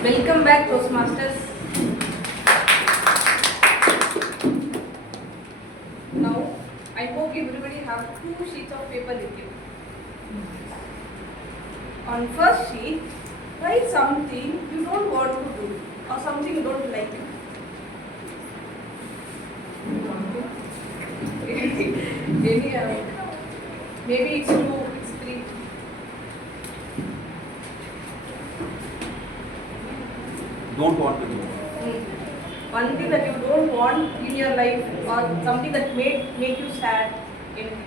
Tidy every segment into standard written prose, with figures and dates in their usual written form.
Welcome back, Toastmasters. Now, I hope everybody have 2 sheets of paper with you. On first sheet, write something you don't want to do or something you don't like. Any, maybe it's 2, it's 3. Don't want to do. One thing that you don't want in your life or something that make you sad. Anything.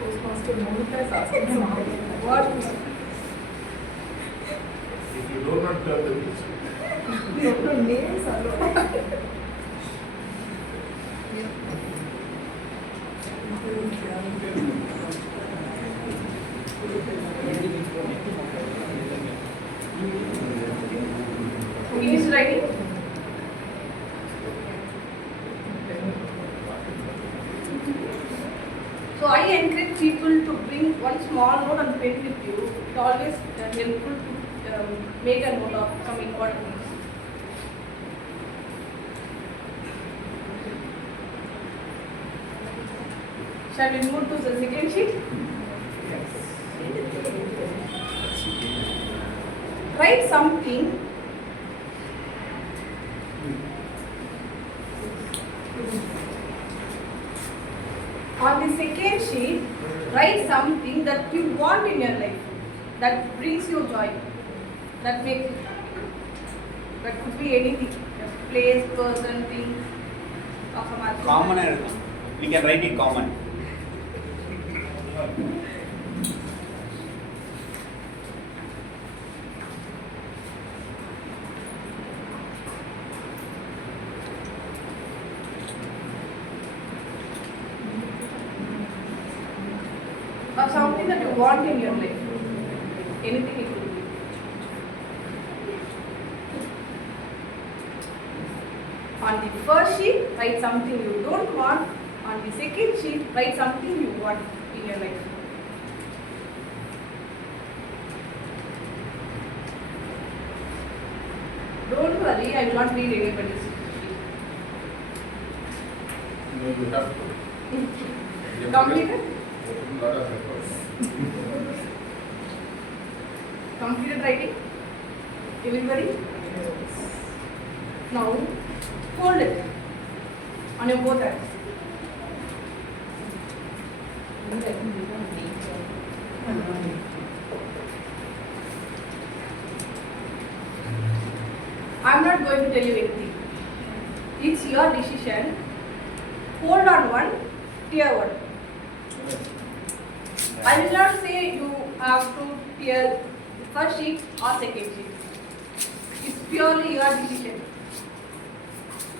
Toastmaster Monica is asking something. What? If you do not tell the picture, No, names are Finish writing? So I encourage people to bring one small note and pen with you. It always helpful to make a note of some important things. Shall we move to the second sheet? Write something on the second sheet. Write something that you want in your life, that brings you joy, that makes you happy. That could be anything, a place, person, thing, or some other. Common. We can write it common. Or something that you want in your life. Anything it could be. On the first sheet, write something you don't want. On the second sheet, write something you want in your life. Don't worry, I will not read anybody's sheet. no, you have to. Completed? A lot of efforts. Completed writing? Everybody? Now, hold it on your both hands. I am not going to tell you anything. It's your decision. Hold on one, tear one. I will not say you have to tear the first sheet or second sheet. It's purely your decision.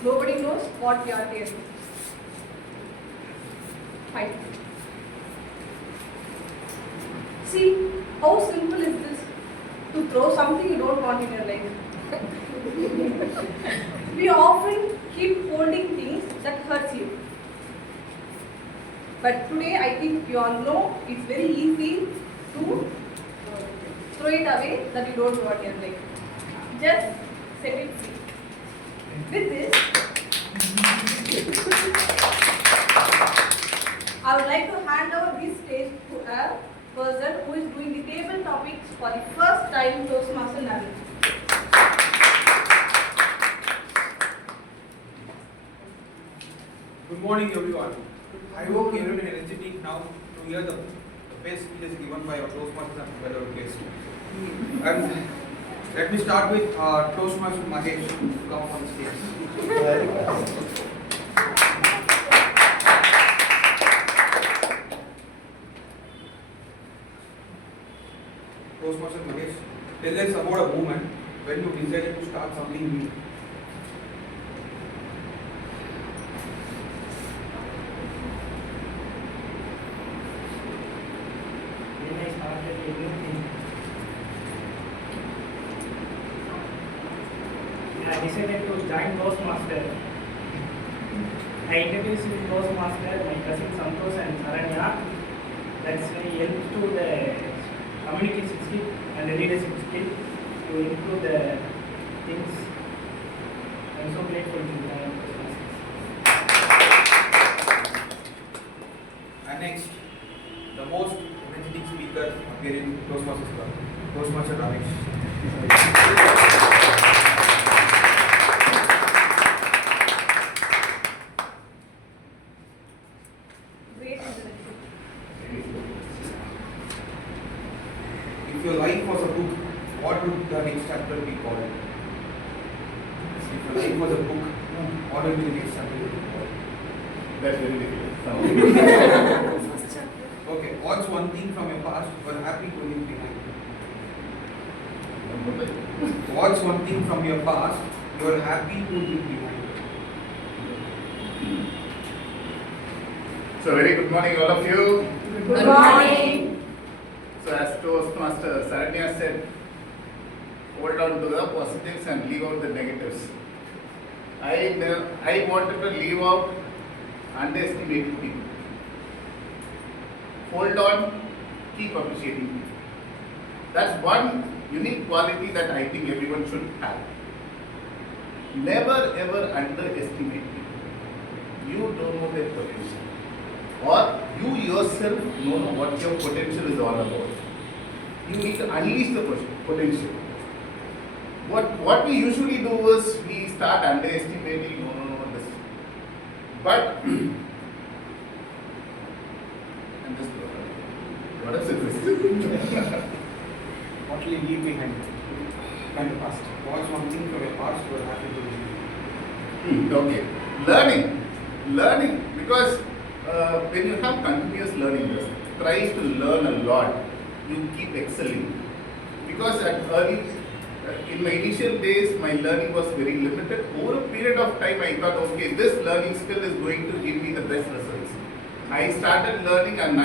Nobody knows what you are tearing. Fine. See, how simple is this? To throw something you don't want in your life. We often keep holding things that hurts you. But today I think you all know it's very easy to throw it away that you don't want in your life. Just set it free. With this, I would like to hand over this stage to a person who is doing the table topics for the first time, Toastmaster Naveen. Good morning, everyone. I hope everyone is energetic now to hear the best speeches given by our Toastmasters and fellow guests. And let me start with Toastmaster Mahesh to come on stage. Toastmaster Mahesh, tell us about a moment when you decided to start something new. When I started a new thing, I decided to join Toastmaster. I introduced Toastmaster, my cousins sharp. That's why it helps to the communication skill and the leadership skill to improve the things. I'm so grateful to the And next, the most energetic speaker appearing in Toastmasters Club, Toastmaster Ramesh. Great introduction. If your life was a book, what would the next chapter be called? If your life was a book, what would be the next chapter be called? That's very difficult. Okay, what's one thing from your past you are happy to leave behind? What's one thing from your past you are happy to leave behind? So very good morning all of you. Good morning. So as Toastmaster Saranya said, hold on to the positives and leave out the negatives. I wanted to leave out underestimating people. Hold on, keep appreciating people. That's one unique quality that I think everyone should have. Never ever underestimate people. You don't know their potential. Or you yourself don't know what your potential is all about. You need to unleash the potential. What we usually do is we start underestimating, no, this. But and this, what is it? What will you leave behind from the past? What's one thing from your past you are happy to leave? Okay, learning, because when you have continuous learning, try to learn a lot. You keep excelling, because in my initial days, my learning was very limited. Over a period of time, I thought, okay, this learning skill is going to give me the best results. I started learning, and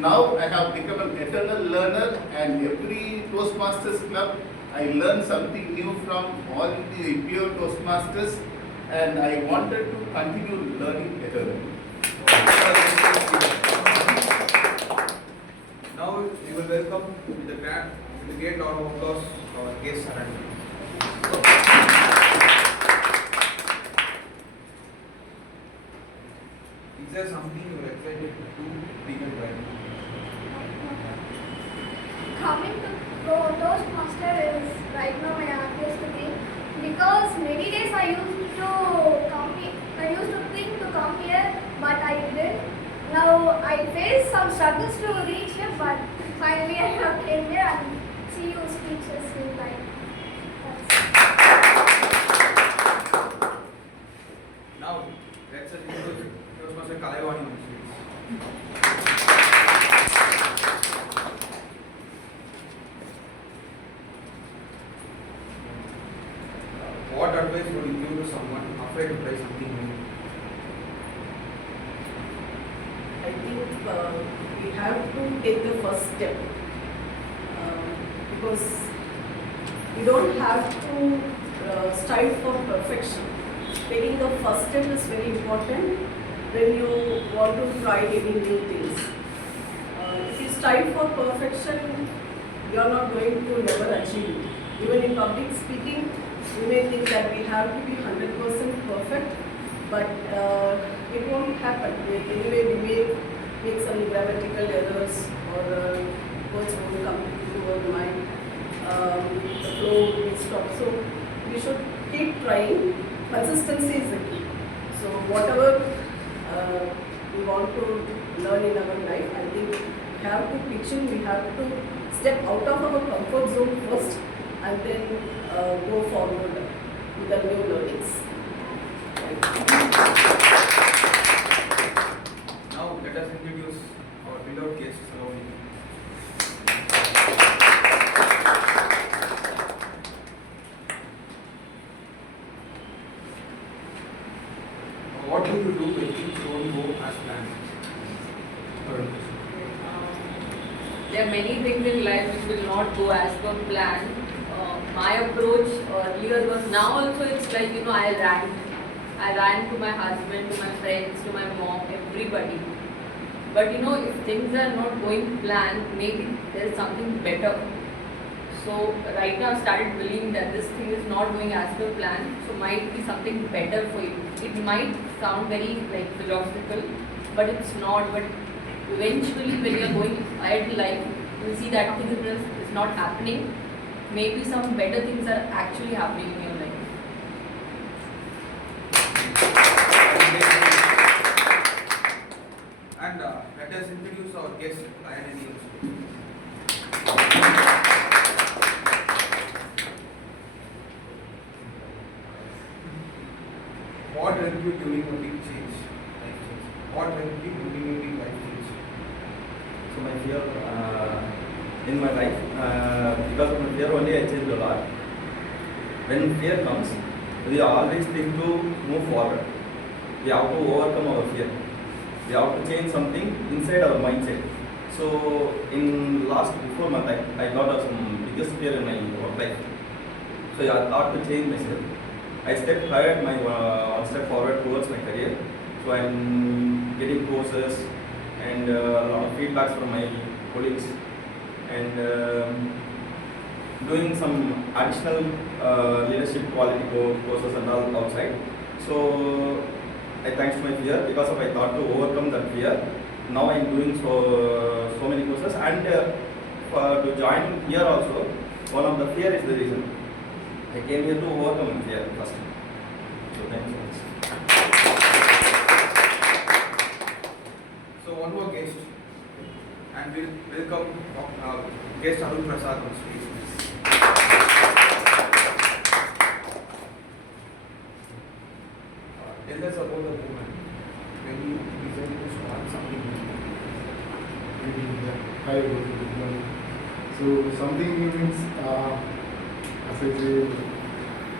now I have become an eternal learner, and every Toastmasters Club, I learn something new from all the peer Toastmasters, and I wanted to continue learning eternally. Now we will welcome with a great round of applause our guest Saranya. Is there something you are excited to begin right now? Coming to Toastmaster is right now my happiest thing, because many days I used to think to come here, but I didn't. Now I faced some struggles to reach here, but finally I have came here and see you speeches in life. Now let's introduce Toastmaster Kalevani on stage. What advice would you give to someone afraid to try something new? I think we have to take the first step, because we don't have to strive for perfection. Taking the first step is very important when you want to try any new things. If you strive for perfection, you are not going to never achieve it. Even in public speaking, we may think that we have to be 100% perfect, but it won't happen. Anyway, we may make some grammatical errors, or words won't come to our mind. The flow will stop. So we should keep trying. Consistency is the key. So whatever we want to learn in our life, I think we have to pitch in. We have to step out of our comfort zone first, and then go forward with the new learnings. Now let us introduce our beloved guest Saloni. What do you do when things don't go as planned? There are many things in life which will not go as per plan. My approach earlier was, now also it's like, I ran to my husband, to my friends, to my mom, everybody. But you know, if things are not going planned, maybe there's something better. So right now I started believing that this thing is not going as per plan, so might be something better for you. It might sound very like philosophical, but it's not. But eventually when you're going ahead in life, you'll see that things is not happening. Maybe some better things are actually happening in your life. And let us introduce our guest, Ryan and Ian. What helped you during a big change? Life change. What helped you during a big life change? So my fear in my life, because of my fear only I changed a lot. When fear comes, we always think to move forward. We have to overcome our fear. We have to change something inside our mindset. So in before month, I got some biggest fear in my work life. So I thought to change myself. I stepped ahead one step forward towards my career. So I'm getting courses and a lot of feedbacks from my colleagues and doing some additional leadership quality courses and all outside. So I thanks to my fear because of I thought to overcome that fear. Now I'm doing so many courses and to join here also, one of the fear is the reason. I came here to overcome my fear first. So thank you so much. So one more guest, and we'll welcome guest Arun Prasad on stage. Tell us about the moment when you decided to start something new. Hi, good morning. So something new means, as I say,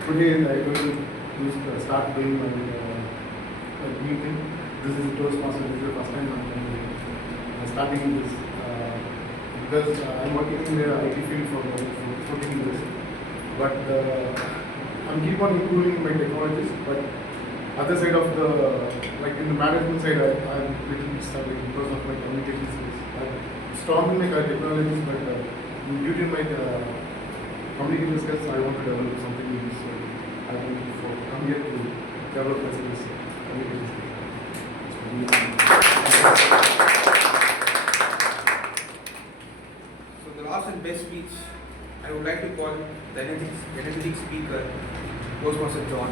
today I'm going to start doing my new thing. This is Toastmaster. This is the first time I'm starting this because I'm working in the IT field for 14 years. But I'm keep on improving my technologies. But other side of the, like in the management side, I'm little bit struggling because of my communication skills. I'm strong in my technologies, but due to my communication skills, I want to develop something new. So I want to come here to develop my skills, communication skills. So the last and best speech, I would like to call the energetic speaker, Toastmaster John.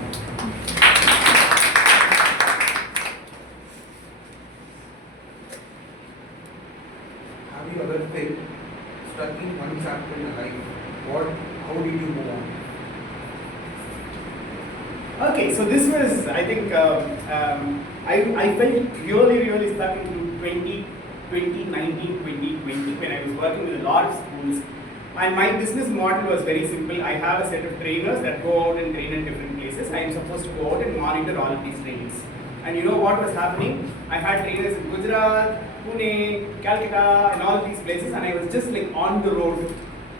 Have you ever felt stuck in one chapter in your life? How did you move on? Okay, so this was, I think, I felt really stuck into 2019, 2020 when I was working with a lot of schools. And my business model was very simple. I have a set of trainers that go out and train in different places. I am supposed to go out and monitor all of these trainings. And you know what was happening? I had trainers in Gujarat, Pune, Calcutta, and all these places, and I was just like on the road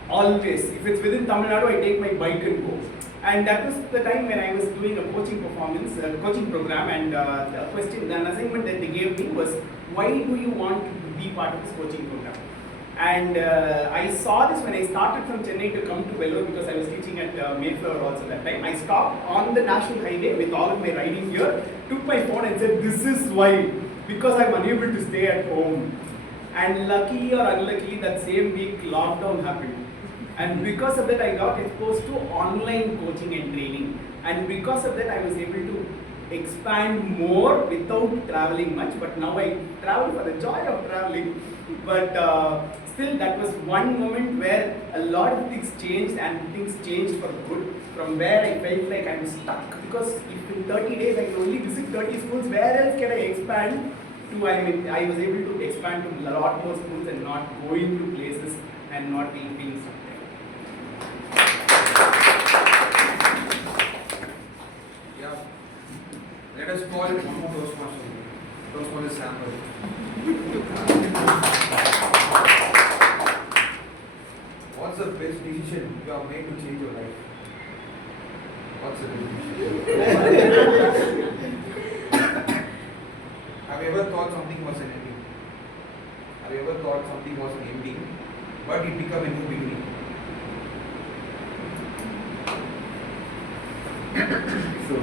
always. If it's within Tamil Nadu, I take my bike and go. And that was the time when I was doing a coaching program, and an assignment that they gave me was, why do you want to be part of this coaching program? And I saw this when I started from Chennai to come to Vellore because I was teaching at Mayflower also that time. I stopped on the national highway with all of my riding gear, took my phone and said, this is why, because I'm unable to stay at home. And lucky or unlucky, that same week lockdown happened. And because of that, I got exposed to online coaching and training. And because of that, I was able to expand more without traveling much. But now I travel for the joy of traveling. But still, that was one moment where a lot of things changed, and things changed for good. From where I felt like I'm stuck. Because if in 30 days I can only visit 30 schools, where else can I expand to? I was able to expand to a lot more schools and not going to places and not being stuck. Yeah. Let us call one more Toastmaster. Toastmaster sample. What's the best decision you have made to change your life? What's the decision? Have you ever thought something was an enemy? Have you ever thought something was an ending, but it became a new beginning? So,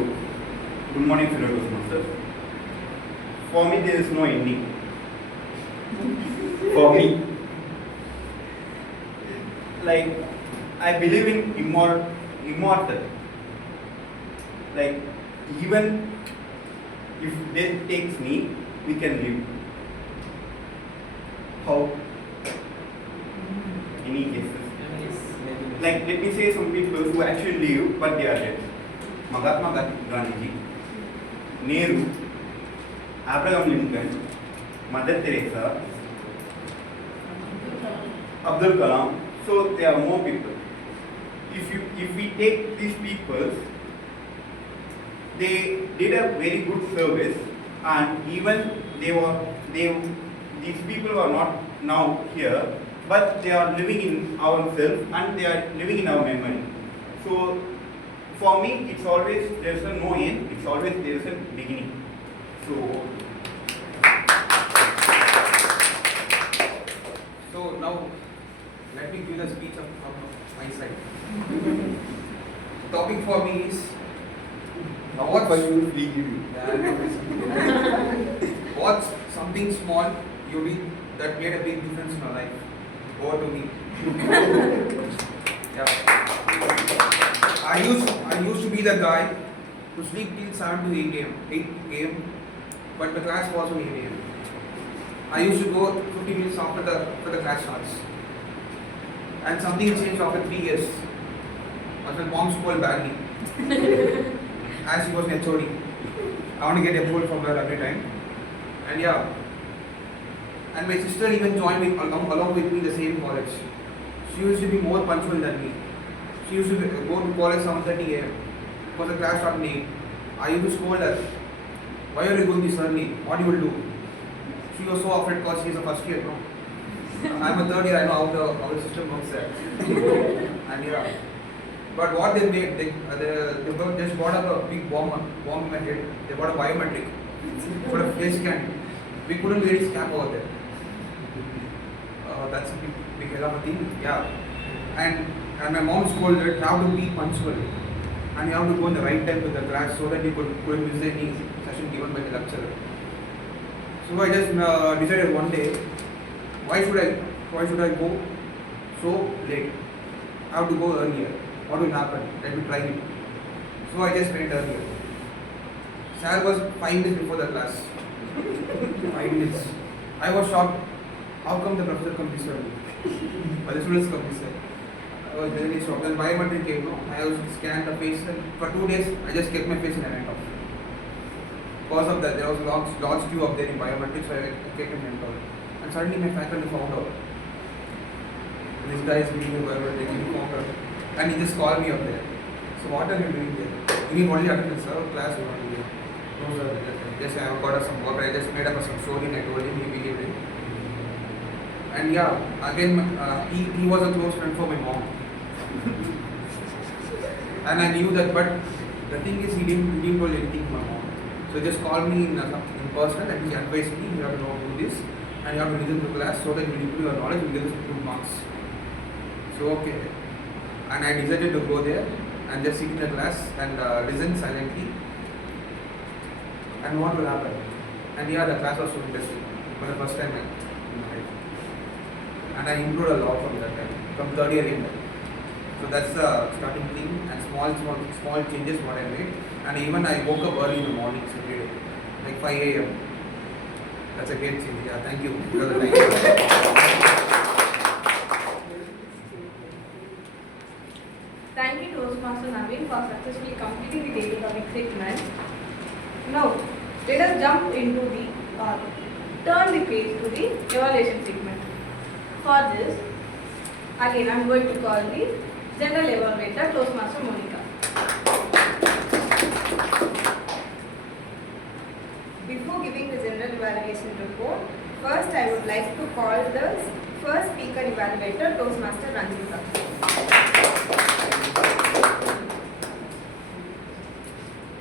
good morning, fellow Toastmasters. For me, there is no ending. For me, like, I believe in immortal. Like, even if death takes me, we can live. How? Any cases? Like, let me say some people who actually live, but they are dead. Mahatma Gandhi, Nehru, Abraham Lincoln, Mother Teresa, Abdul Kalam. So there are more people. If we take these people, they did a very good service, and even these people are not now here, but they are living in ourselves and they are living in our memory. So for me, it's always there's a no end. It's always there's a beginning. So now, let me give the speech from my side. Topic for me is What for you we give you? what's something small you did that made a big difference in your life? Over to me. Yeah. I used to be the guy who sleep till 7 to 8 a.m. But the class was on 8 a.m. I used to go 50 minutes after the class starts. And something changed after 3 years. As my mom scolded badly. As she was an HOD. I want to get approval from her every time. And yeah. And my sister even joined me along with me in the same college. She used to be more punctual than me. She used to go to college 7:30 a.m. because the class started 8. I used to scold her. Why are you going this early? What you will do? She was so afraid because she is a first year, no? I'm a third year, I know how the system works there. And yeah. But what they made, they just bought up a big bomb in my head. They bought a biometric for a face scan. We couldn't do any scam over there. That's a big hell of a thing. Yeah. And my mom scolded, you have to be punctual. And you have to go in the right time to the class so that you couldn't miss any session given by the lecturer. So I just decided one day, why should I go so late? I have to go earlier. What will happen? Let me try it. So I just went earlier. Sir was 5 minutes before the class. 5 minutes. I was shocked. How come the professor comes this early? But the students come this early. I was very shocked. Then biometric came. No, I was scanned the face, and for 2 days I just kept my face and I went off. Because of that, there was large queue up there in biometrics, so I kept it went off. And suddenly my faculty found out. This guy is reading the biometric, he found out. And he just called me up there. So what are you doing there? You need only attendance, sir, class you want to do. No sir, just I have got some work, I just made up some story and I told him, he believed it. And yeah, again, he was a close friend for my mom. And I knew that, but the thing is, he didn't tell anything to my mom. So he just called me in person and he advised me, you have to know do this and you have to listen to class so that you improve your knowledge, you get good marks. So okay. And I decided to go there and just sit in the class and listen silently. And what will happen? And yeah, the class was so interesting for the first time in my life. And I improved a lot from that time, from third year in. So that's the starting thing, and small changes what I made. And even I woke up early in the mornings every day, like 5 a.m. That's a great thing. Yeah, thank you for the time. Thank you Toastmaster Naveen for successfully completing the daily topic segment. Now, let us jump into the turn the page to the evaluation segment. For this, again I am going to call the General Evaluator Toastmaster Monica. Before giving the general evaluation report, first I would like to call the first speaker evaluator Toastmaster Ranjita.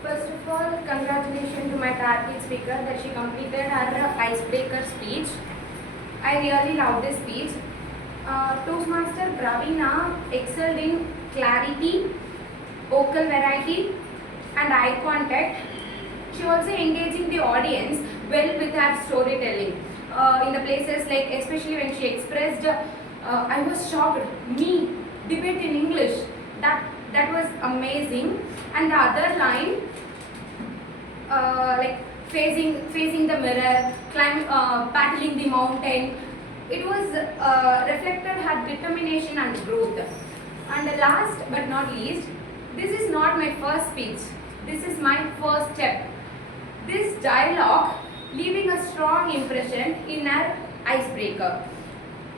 First of all, congratulations to my target speaker that she completed her icebreaker speech. I really love this speech. Toastmaster Gravina excelled in clarity, vocal variety, and eye contact. She also engaging the audience well with her storytelling. In the places like, especially when she expressed, I was shocked, me, debate in English. That was amazing. And the other line, like facing the mirror, battling the mountain. It was reflected her determination and growth. And last but not least, this is not my first speech. This is my first step. This dialogue leaving a strong impression in her icebreaker.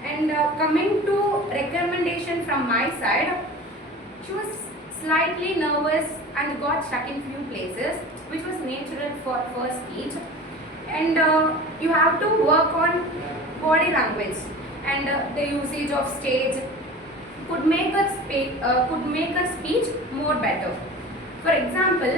And coming to recommendation from my side, she was slightly nervous and got stuck in few places, which was natural for first speech. And you have to work on body language, and the usage of stage could make a speech more better. For example,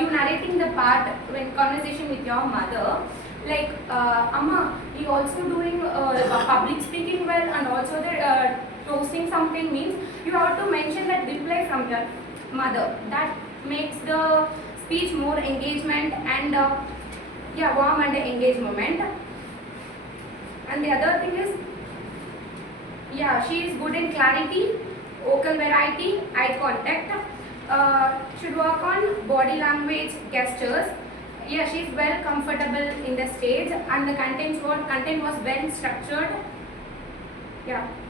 you narrating the part when conversation with your mother, like Amma, you also doing public speaking well, and also the toasting something means you have to mention that reply from your mother. That makes the speech more engagement and warm and engaged moment. And the other thing is, she is good in clarity, vocal variety, eye contact. Should work on body language, gestures. She is well comfortable in the stage, and the content was well structured.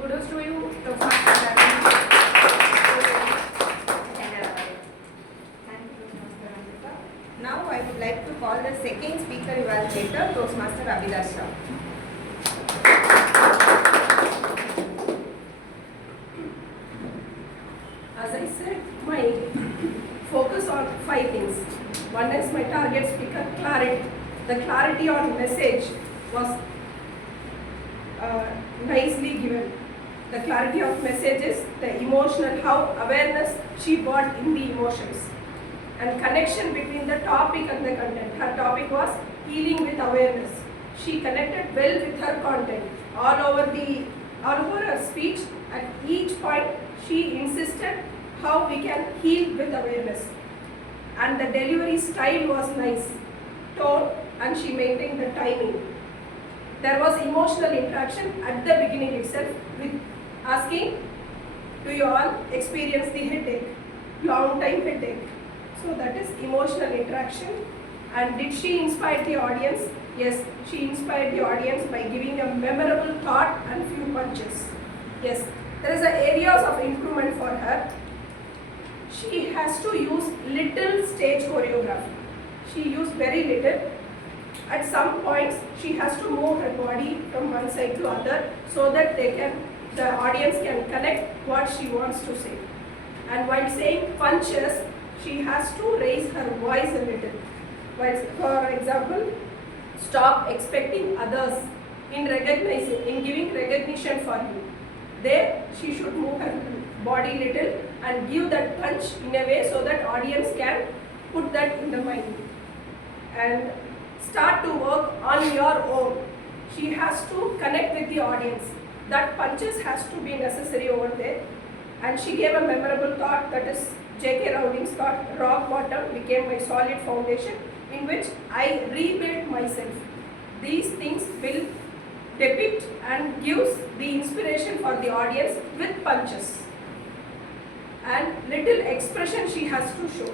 Kudos to you, Toastmaster Naveen. Now I would like to call the second speaker evaluator, Toastmaster Abhidasha. As I said, my focus on 5 things. One is my target speaker, clarity. The clarity on message was nicely given. The clarity of messages, the emotional, how awareness she brought in the emotions. And connection between the topic and the content. Her topic was healing with awareness. She connected well with her content. All over her speech, at each point, she insisted how we can heal with awareness. And the delivery style was nice, tone, and she maintained the timing. There was emotional interaction at the beginning itself with asking, do you all experience the headache, long time headache? So that is emotional interaction. And did she inspire the audience? Yes, she inspired the audience by giving a memorable thought and few punches. Yes, there is areas of improvement for her. She has to use little stage choreography. She used very little. At some points, she has to move her body from one side to other so that the audience can connect what she wants to say. And while saying punches, she has to raise her voice a little. For example, stop expecting others in giving recognition for you. There, she should move her body little and give that punch in a way so that audience can put that in the mind. And start to work on your own. She has to connect with the audience. That punches has to be necessary over there. And she gave a memorable thought, that is J.K. Rowling's thought, rock bottom became my solid foundation, in which I rebuilt myself. These things will depict and gives the inspiration for the audience with punches. And little expression she has to show.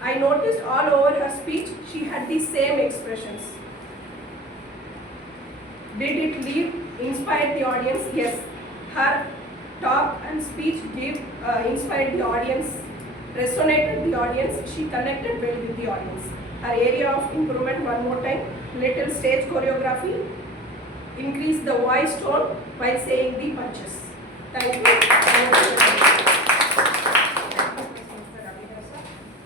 I noticed all over her speech, she had the same expressions. Did it inspire the audience? Yes. Her talk and speech inspired the audience, resonated the audience, she connected well with the audience. Her area of improvement, one more time, little stage choreography, increase the voice tone while saying the punches. Thank you.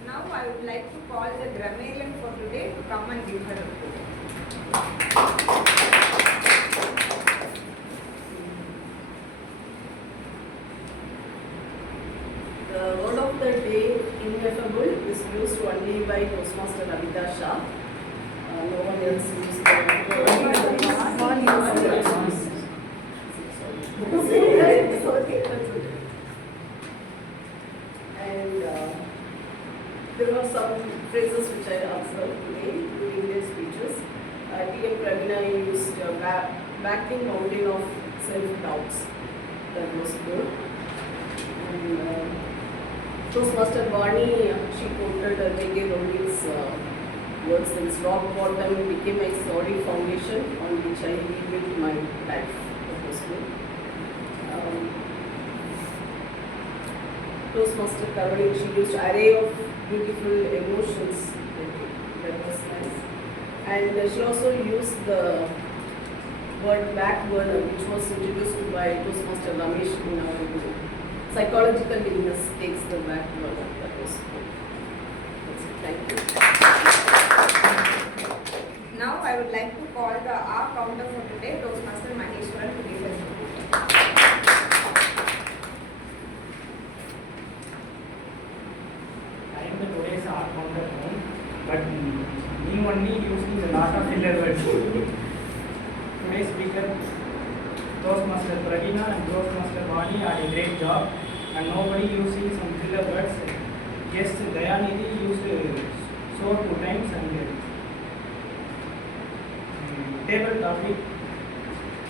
Now I would like to call the grammarian for today to come and give her a report. The word of the day, ineffable, is used only by Toastmaster Abhidasha. No one else uses the word. battling mountain of self-doubts. That was good. And Toastmaster Vani, she quoted J.K. Rowling's words, since rock bottom became a solid foundation on which I rebuilt my life. That was good. Toastmaster Caroline, she used array of beautiful emotions. That was nice. And she also used the word back burner, which was introduced by Toastmaster Ramesh in our group. Psychological illness takes the back burner. That was good. That's it. Thank you. Now I would like to call the R counter for today, Toastmaster Maheshwaran, to give us. I am the today's art counter home, but me only using a lot of filler words. Today's speaker, Toastmaster Pravina and Toastmaster Vani are a great job, and nobody using some filler words. Yes, Dayanidhi used so 2 times, and table topic,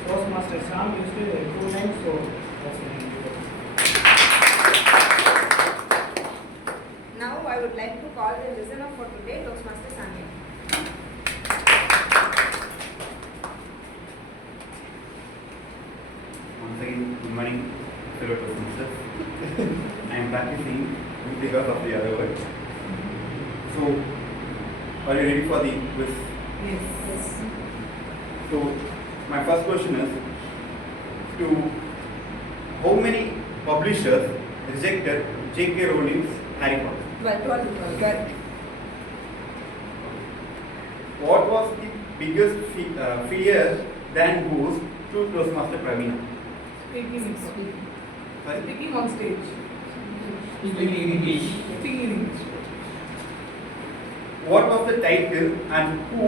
Toastmaster Sam used 2 times, so that's it. Now I would like to call the listener for today, Toastmaster Saranya. Once again, good morning, fellow Toastmasters. I am practicing because of the other word. So, are you ready for the quiz? Yes. So, my first question is, to how many publishers rejected J.K. Rowling's Harry Potter? 12. What was the biggest fear then goes to Toastmaster Pravina? Speaking Sorry? on stage. Speaking English. Speaking in English. What was the title and who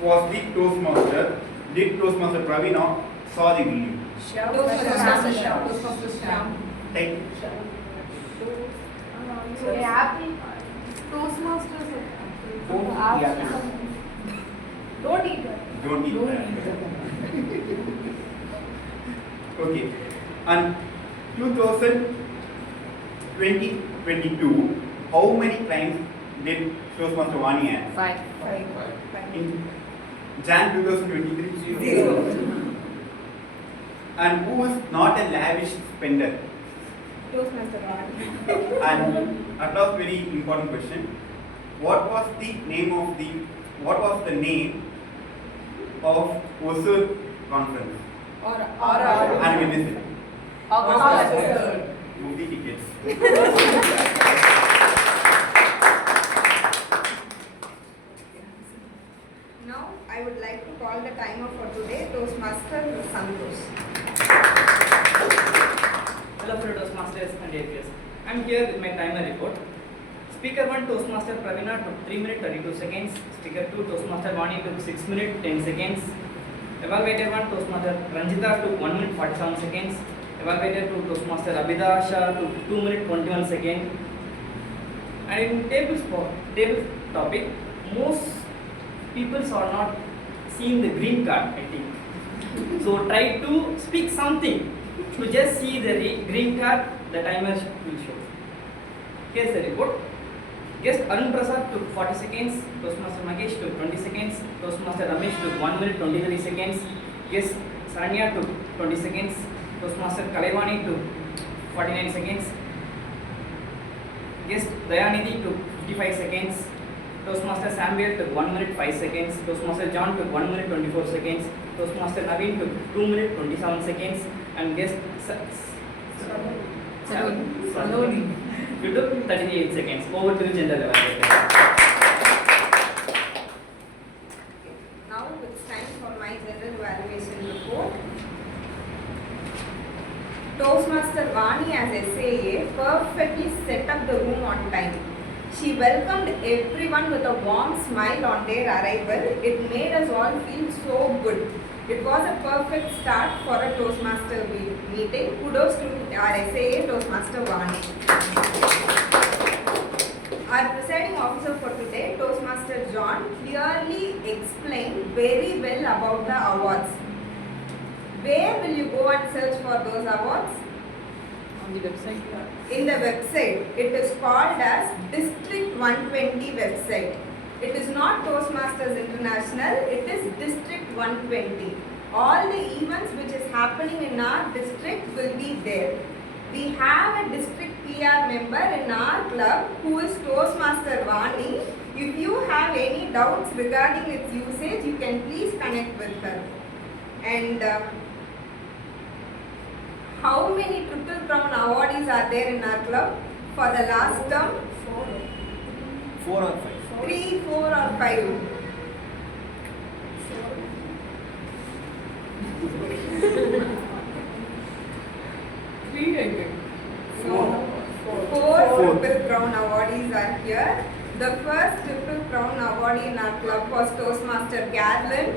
was the Toastmaster? Did Toastmaster Pravina saw the video? Toastmaster Sham. Toastmaster Sham. Title? Toastmasters. Don't Don't eat that. Don't eat that. Okay. And 2022, how many times did Toastmaster Vani have? 5. In Jan 2023? 0. And who is not a lavish spender? Toastmaster Vani. And at last, very important question. What was the name of Osur conference? And we listen. August 3rd. Movie tickets. Now I would like to call the timer for today, Toastmaster Santosh. Hello, fellow Toastmasters and APS. I am here with my timer report. Speaker 1 Toastmaster Pravina took 3 minutes 32 seconds. Speaker 2 Toastmaster Vani took 6 minutes 10 seconds. Evaluator 1 Toastmaster Ranjita took 1 minute 47 seconds. Evaluator 2 Toastmaster Abhida Shah took 2 minutes 21 seconds. And in table topic, most people are not seeing the green card, I think. So try to speak something. To just see the green card, the timer will show. Here's the report. Guest Arun Prasad took 40 seconds, Toastmaster Mahesh took 20 seconds, Toastmaster Ramesh took 1 minute 23 seconds, Guest Saranya took 20 seconds, Toastmaster Kalevani took 49 seconds, Guest Dayanidhi took 55 seconds, Toastmaster Samuel took 1 minute 5 seconds, Toastmaster John took 1 minute 24 seconds, Toastmaster Naveen took 2 minutes 27 seconds, and Guest Saloni. you took 38 seconds. Over to the general evaluator. Now it's time for my general evaluation report. Toastmaster Vani as SAA perfectly set up the room on time. She welcomed everyone with a warm smile on their arrival. It made us all feel so good. It was a perfect start for a Toastmaster meeting. Kudos to our SAA Toastmaster Vani. Our presiding officer for today, Toastmaster John, clearly explain very well about the awards. Where will you go and search for those awards? On the website. In the website. It is called as District 120 website. It is not Toastmasters International, it is District 120. All the events which is happening in our district will be there. We have a district PR member in our club who is Toastmaster Vani. If you have any doubts regarding its usage, you can please connect with her. And how many Triple Crown awardees are there in our club for the last term? 4 or 5? 3, 4 or 5? Three, I think. No. 4 Triple Crown awardees are here. The first Triple Crown awardee in our club was Toastmaster Carolyn.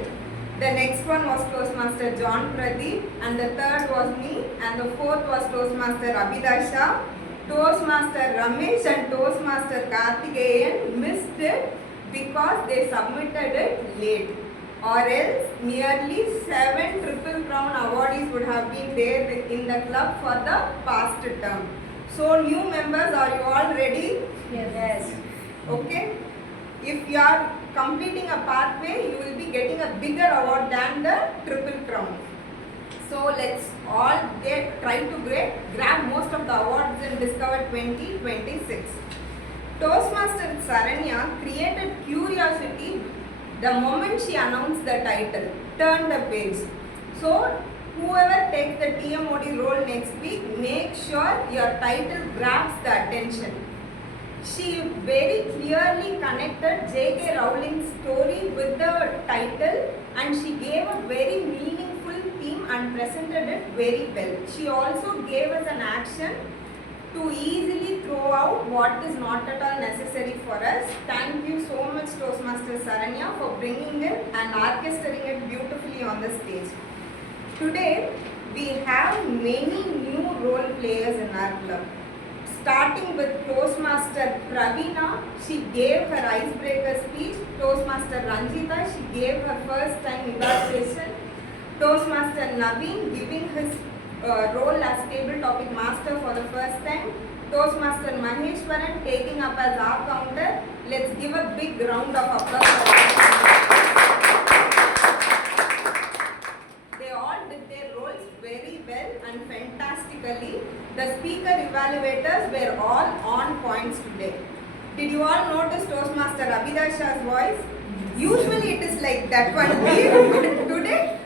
The next one was Toastmaster John Pradeep, and the third was me, and the fourth was Toastmaster Abhidasha. Toastmaster Ramesh and Toastmaster Karthikeyan missed it because they submitted it late. Or else nearly 7 Triple Crown awardees would have been there in the club for the past term. So new members, are you all ready? Yes. Okay. If you are completing a pathway, you will be getting a bigger award than the Triple Crown. So let's all try to grab most of the awards in Discover 2026. Toastmaster Saranya created curiosity the moment she announced the title. Turn the page. So whoever takes the TMOD role next week, make sure your title grabs the attention. She very clearly connected J.K. Rowling's story with the title, and she gave a very meaningful theme and presented it very well. She also gave us an action to easily throw out what is not at all necessary for us. Thank you so much, Toastmaster Saranya, for bringing it and orchestrating it beautifully on the stage. Today, we have many new role players in our club. Starting with Toastmaster Praveena, she gave her icebreaker speech. Toastmaster Ranjita, she gave her first time evaluation. Toastmaster Naveen giving his role as table topic master for the first time. Toastmaster Maheshwaran taking up as our counter. Let's give a big round of applause for them. They all did their roles very well and fantastically. The speaker evaluators were all on points today. Did you all notice Toastmaster Abhidasha's voice? Usually it is like that one, but today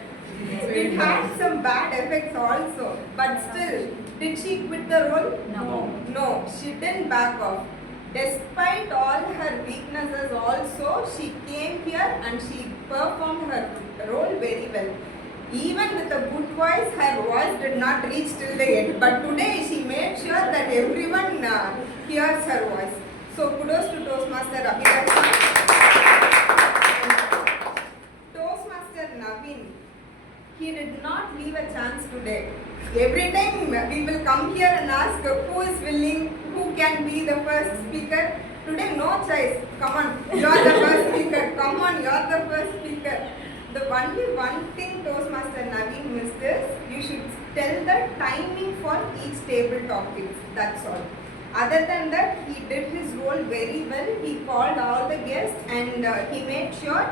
it had some bad effects also. But still, did she quit the role? No, she didn't back off. Despite all her weaknesses also, she came here and she performed her role very well. Even with a good voice, her voice did not reach till the end. But today she made sure that everyone hears her voice. So kudos to Toastmaster Abhidasha. Toastmaster Naveen, he did not leave a chance today. Every time we will come here and ask who is willing, who can be the first speaker. Today no choice. Come on, you are the first speaker. Come on, you are the first speaker. The only one thing Toastmaster Naveen missed is you should tell the timing for each table topic. That's all. Other than that, he did his role very well. He called all the guests and he made sure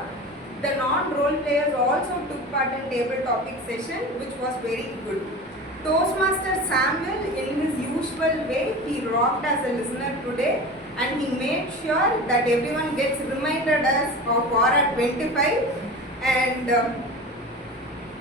the non-role players also took part in table topic session, which was very good. Toastmaster Samuel, in his usual way, he rocked as a listener today and he made sure that everyone gets reminded us of Aura 25. And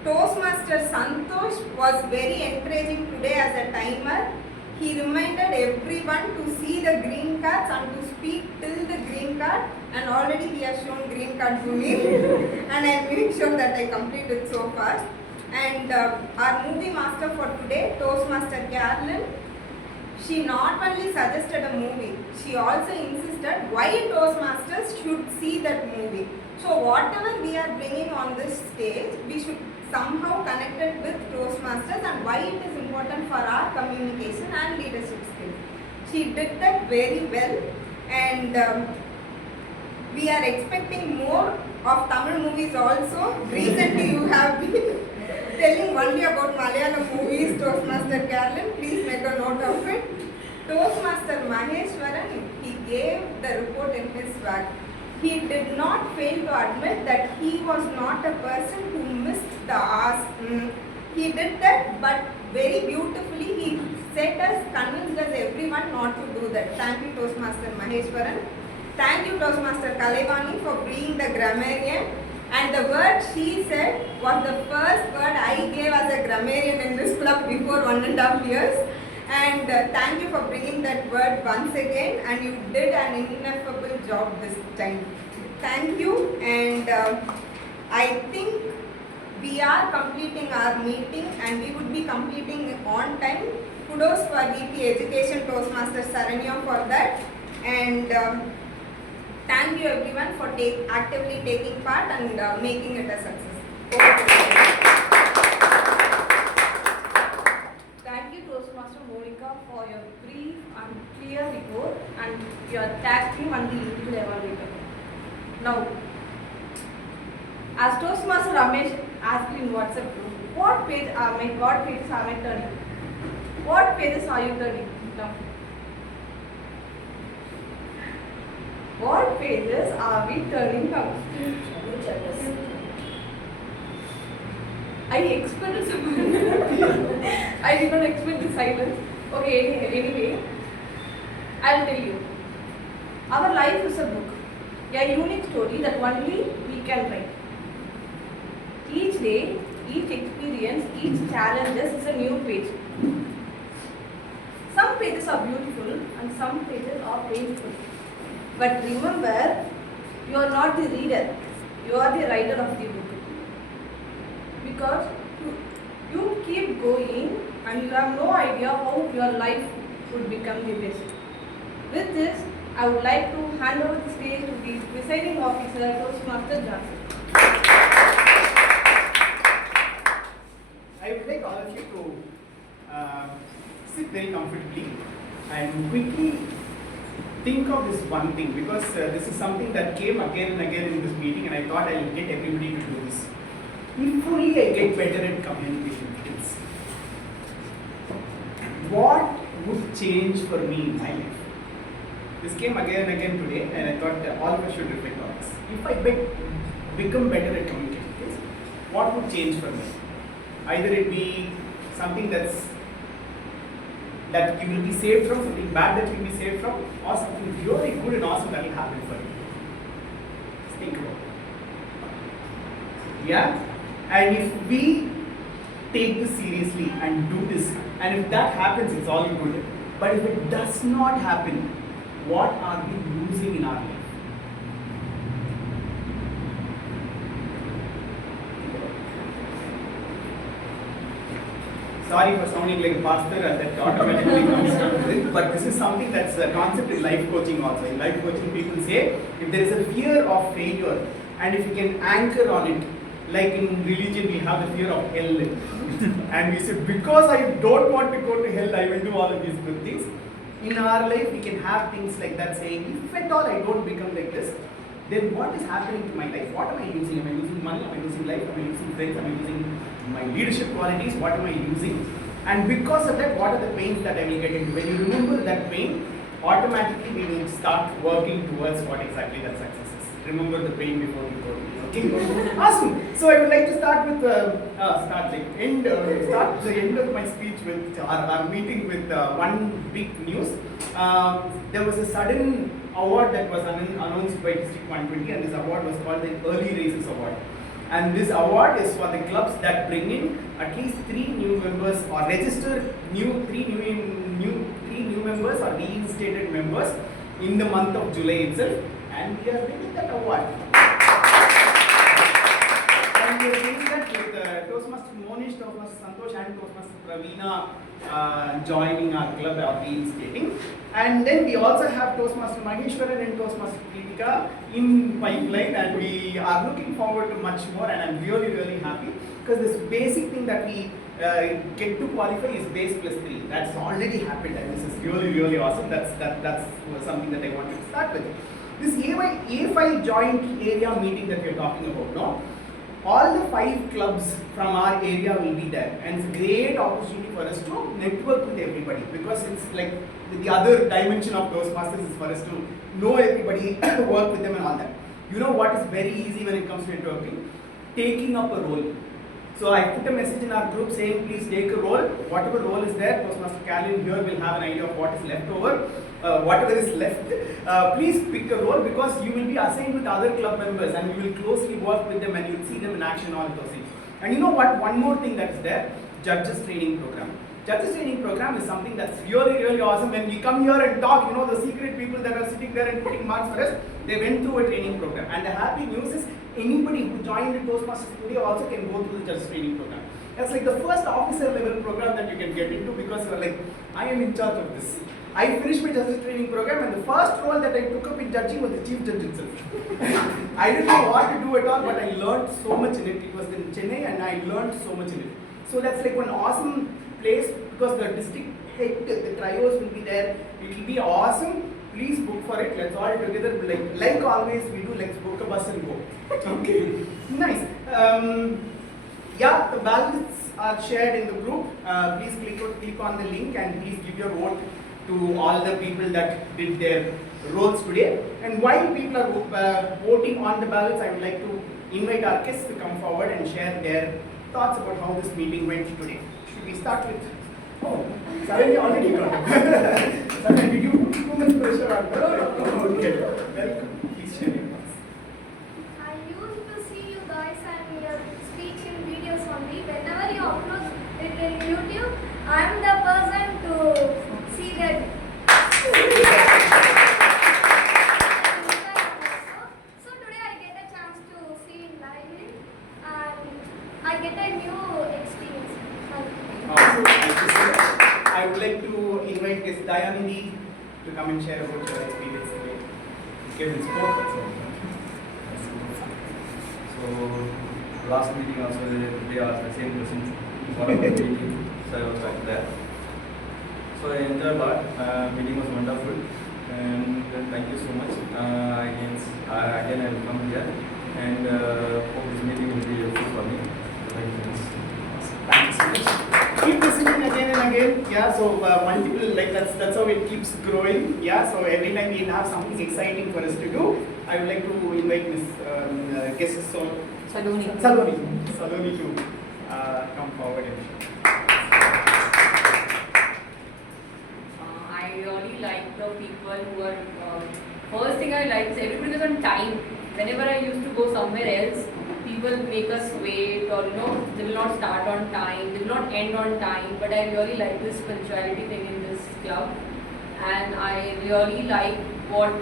Toastmaster Santosh was very encouraging today as a timer. He reminded everyone to see the green cards and to speak till the green card, and already he has shown green card to me and I made sure that I completed so fast. And our movie master for today, Toastmaster Carolyn, she not only suggested a movie, she also insisted why Toastmasters should see that movie. So whatever we are bringing on this stage, we should somehow connect it with Toastmasters and why it is important for our communication and leadership skills. She did that very well, and we are expecting more of Tamil movies also. Recently you have been telling only about Malayalam movies, Toastmaster Carolyn. Please make a note of it. Toastmaster Maheshwaran, he gave the report in his swag. He did not fail to admit that he was not a person who missed the hours. He did that, but very beautifully he set us, convinced us everyone not to do that. Thank you, Toastmaster Maheshwaran. Thank you, Toastmaster Kalevani, for being the grammarian. And the word she said was the first word I gave as a grammarian in this club before 1.5 years. And thank you for bringing that word once again. And you did an ineffable job this time. Thank you. And I think we are completing our meeting and we would be completing on time. Kudos for DP Education Toastmaster Saranya for that. And thank you everyone for actively taking part and making it a success. Thank you, Toastmaster Monica, for your brief and clear report and your tag team and the individual evaluator. Now, as Toastmaster Ramesh asked in WhatsApp group, what pages am I turning? What pages are you turning now? What pages are we turning now? I expected someone. I did not expect the silence. Okay, anyway, I'll tell you. Our life is a book, a unique story that only we can write. Each day, each experience, each challenge is a new page. Some pages are beautiful and some pages are painful. But remember, you are not the reader, you are the writer of the book. Because you keep going and you have no idea how your life would become the best. With this, I would like to hand over the stage to the presiding officer, Toastmaster Johnson. I would like all of you to sit very comfortably and quickly think of this one thing, because this is something that came again and again in this meeting and I thought I will get everybody to do this. If only I get better at communication skills, what would change for me in my life? This came again and again today and I thought all of us should reflect on this. If I become better at communication skills, what would change for me? Either it be something that you will be saved from, something bad that you will be saved from, or something really good and awesome that will happen for you. Just think about it. Yeah? And if we take this seriously and do this, and if that happens, it's all good. But if it does not happen, what are we losing in our life? Sorry for sounding like a pastor and that automatically comes with it, but this is something that's a concept in life coaching also. In life coaching, people say if there is a fear of failure and if you can anchor on it, like in religion we have the fear of hell. And we say, because I don't want to go to hell, I will do all of these good things. In our life, we can have things like that saying, if at all I don't become like this, then what is happening to my life? What am I losing? Am I losing money? Am I losing life? Am I losing friends? Am I losing my leadership qualities? What am I losing? And because of that, what are the pains that I will get into? When you remember that pain, automatically we will start working towards what exactly that success is. Remember the pain before you go. Okay, awesome. So I would like to start with start the end of my speech with our meeting with one big news. There was a sudden award that was announced by District 120, and this award was called the Early Raises Award. And this award is for the clubs that bring in at least 3 new members or register three new members or reinstated members in the month of July itself, and we are winning that award. And we are doing that with Toastmaster Monish, Toastmaster Santosh and Toastmaster Pravina joining our club or reinstating. And then we also have Toastmaster Maheshwaran and Toastmaster Kritika in pipeline, and we are looking forward to much more, and I'm really happy because this basic thing that we get to qualify is base plus 3. That's already happened, and this is really awesome. That's something that I wanted to start with. This A5 joint area meeting that we are talking about, no? All the 5 clubs from our area will be there, and it's a great opportunity for us to network with everybody, because it's like the other dimension of Toastmasters is for us to know everybody, work with them and all that. You know what is very easy when it comes to networking? Taking up a role. So I put a message in our group saying, please take a role. Whatever role is there, Toastmaster Carolyn here will have an idea of what is left over. Whatever is left, please pick a role, because you will be assigned with other club members and you will closely work with them and you will see them in action, all those things. And you know what? One more thing that is there, Judges Training Program. Judges Training Program is something that's really awesome. When we come here and talk, you know, the secret people that are sitting there and putting marks for us, they went through a training program. And the happy news is, anybody who joined the Toastmasters today also can go through the Judges Training Program. That's like the first officer level program that you can get into, because you're like, I am in charge of this. I finished my Judges Training Program, and the first role that I took up in judging was the Chief Judge itself. I didn't know what to do at all, but I learned so much in it. It was in Chennai, and I learned so much in it. So that's like one awesome place, because the district head, the trios will be there. It will be awesome. Please book for it. Let's all together, like always we do, let's book a bus and go. Okay, nice. Yeah, the ballots are shared in the group. Please click on the link and please give your vote to all the people that did their roles today. And while people are voting on the ballots, I would like to invite our guests to come forward and share their thoughts about how this meeting went today. Should we start with? Oh, Saranya already got it. Saranya, did you put too much pressure on her? Okay, welcome. Please share your thoughts. I used to see you guys and your speech in videos only. Whenever you upload it in YouTube, I am the person to see that. So today I get a chance to see it live and I get a new experience. Awesome. Thank you so much. I would like to invite Ms. Dayanidhi to come and share about your experience today. Kevin spoke. So last meeting also they asked the same question. What about the meeting? So I was right there. So I enjoyed a lot. Meeting was wonderful, and thank you so much. Again I will come here and hope this meeting will be useful for me. Thank you so much. Thank you so much. Keep listening again and again. Yeah, so multiple, like that's how it keeps growing. Yeah, so every time we have something exciting for us to do, I would like to invite Ms. Guest Saloni to come forward and I really like the people who are, first thing I like is everybody was on time. Whenever I used to go somewhere else, people make us wait, or they will not start on time, they will not end on time, but I really like this punctuality thing in this club. And I really like what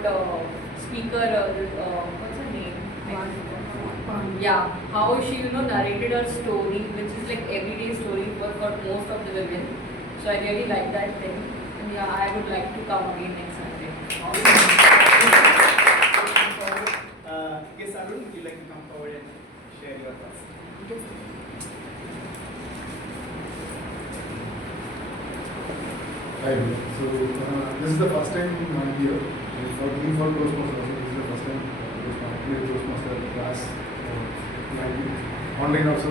speaker, what's her name? Yeah, how she narrated her story, which is like everyday story for most of the women. So I really like that thing. And yeah, I would like to come again next Sunday. Yes, Arun, would you like to come forward and share your thoughts? Hi, so this is the first time I'm here. For me, for Toastmasters, this is the first time Toastmaster class. Online also I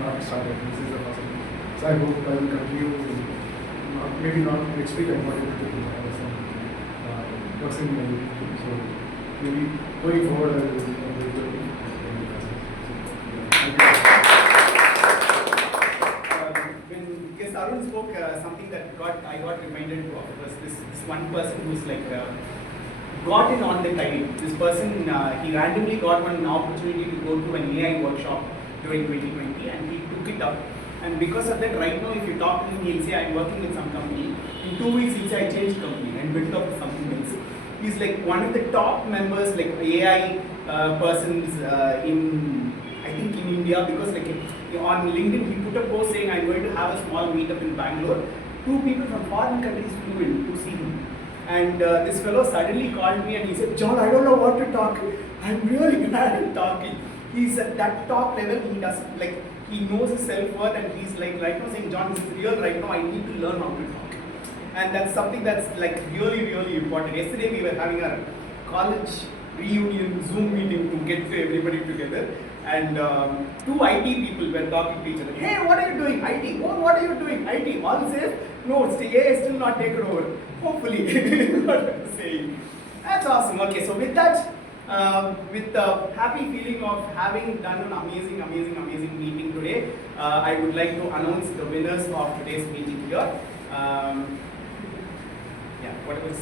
not started. This is the first time. So I hope I will continue. Maybe not next week. I'm not able to do some works in my week. So maybe going forward I will do When Guest Arun spoke, something that I got reminded of was this one person who's like got in on the time. This person, he randomly got one opportunity to go to an AI workshop during 2020 and he took it up. And because of that, right now if you talk to him, he'll say, I'm working with some company. In 2 weeks, he'll say, I changed company and went up to something else. He's like one of the top members, like AI persons in, I think in India, because like on LinkedIn, he put a post saying, I'm going to have a small meetup in Bangalore. 2 people from foreign countries flew in to see him. And this fellow suddenly called me and he said, John, I don't know what to talk. I'm really bad at talking. He's at that top level, he does like, he knows his self-worth and he's like right now saying, John, this is real right now, I need to learn how to talk. And that's something that's like really important. Yesterday we were having our college reunion Zoom meeting to get everybody together, and two IT people were talking to each other. Hey, what are you doing? IT. Oh, what are you doing? IT. One says, no, AI is still not taken over. Hopefully, what I'm saying. That's awesome. Okay, so with that, with the happy feeling of having done an amazing meeting today, I would like to announce the winners of today's meeting here. Yeah, what was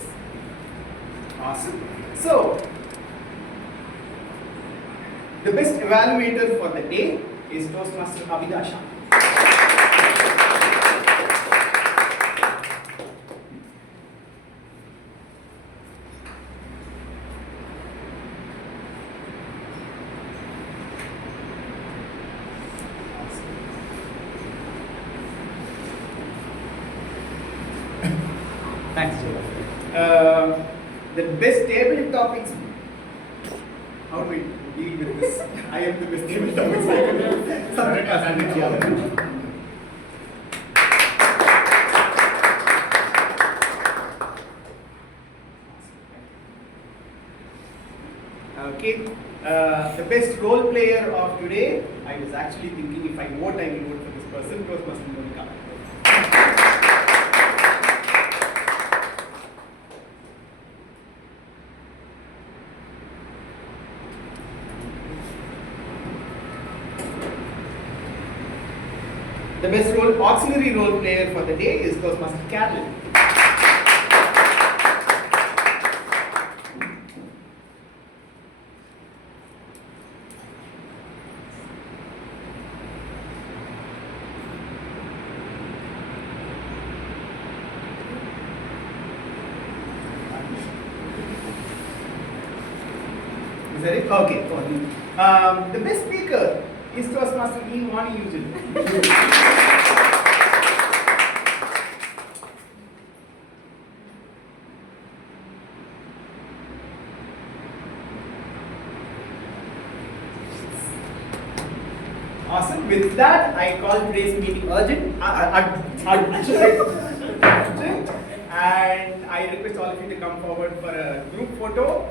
awesome. So, the best evaluator for the day is Toastmaster Abhidasha. Thanks, Joe. The best table topics. How do we deal with this? I am the best table topics. Saranya, Saranya. Okay. The best role player of today. I was actually thinking if I vote, I will vote for this person. Toastmaster Monica. The best auxiliary role player for the day is Toastmaster Carolyn. Is that it? Okay. The best speaker is Toastmaster Monica usually. Awesome. With that, I call today's meeting urgent. And I request all of you to come forward for a group photo.